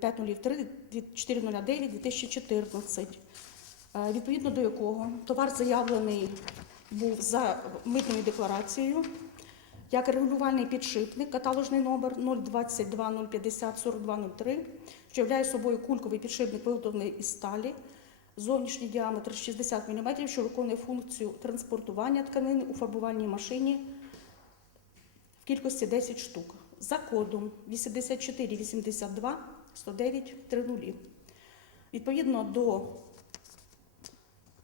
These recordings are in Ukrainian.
503 409 2014, е, відповідно до якого товар заявлений був за митною декларацією як регулювальний підшипник, каталожний номер 022 050 4203, що являє собою кульковий підшипник, виготовлений із сталі, зовнішній діаметр 60 мм, що виконує функцію транспортування тканини у фарбувальній машині в кількості 10 штук. За кодом 8482 109 30. Відповідно до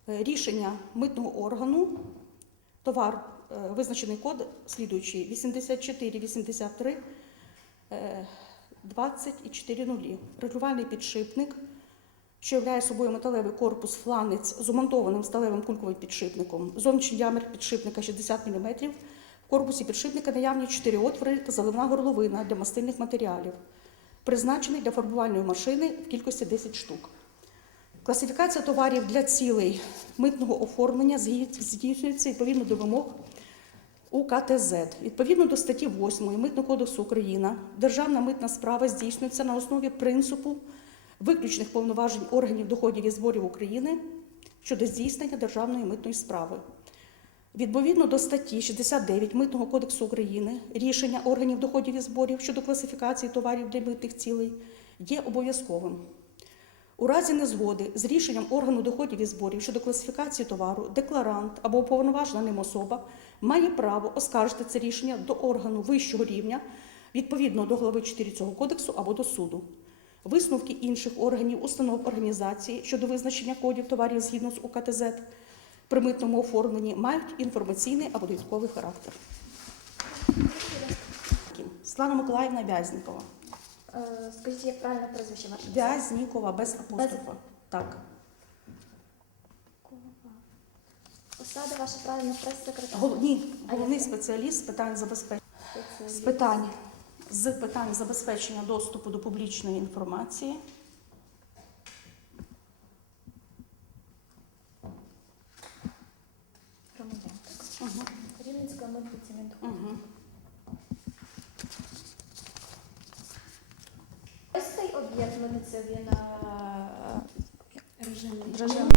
е, рішення митного органу, товар, е, визначений код слідуючий 8483 е, 20 і 4 нулі. Регулювальний підшипник, що являє собою металевий корпус фланець з умонтованим сталевим кульковим підшипником. Зовнішній діаметр підшипника 60 мм. В корпусі підшипника наявні 4 отвори та заливна горловина для мастильних матеріалів, призначений для фарбувальної машини в кількості 10 штук. Класифікація товарів для цілей митного оформлення здійснюється відповідно до вимог УКТЗ. Відповідно до статті 8 Митного кодексу України, державна митна справа здійснюється на основі принципу виключних повноважень органів доходів і зборів України щодо здійснення державної митної справи. Відповідно до статті 69 Митного кодексу України, рішення органів доходів і зборів щодо класифікації товарів для митних цілей є обов'язковим. У разі незгоди з рішенням органу доходів і зборів щодо класифікації товару, декларант або уповноважена ним особа має право оскаржити це рішення до органу вищого рівня відповідно до глави 4 цього кодексу або до суду. Висновки інших органів, установ організації щодо визначення кодів товарів згідно з УКТЗ при митному оформленні мають інформаційний або довідковий характер. Світлана Миколаївна Вязнікова. Е, Скажіть, як правильно прізвище ваше? Вязнікова без апострофа. Так. Посада ваша правильно прес-секретар. Гол- Ні, головний спеціаліст з питань забезпечення з питань з питань забезпечення доступу до публічної інформації. Рівненська митниця Мінтху. Угу. Ось цей об'єкт Режим. режим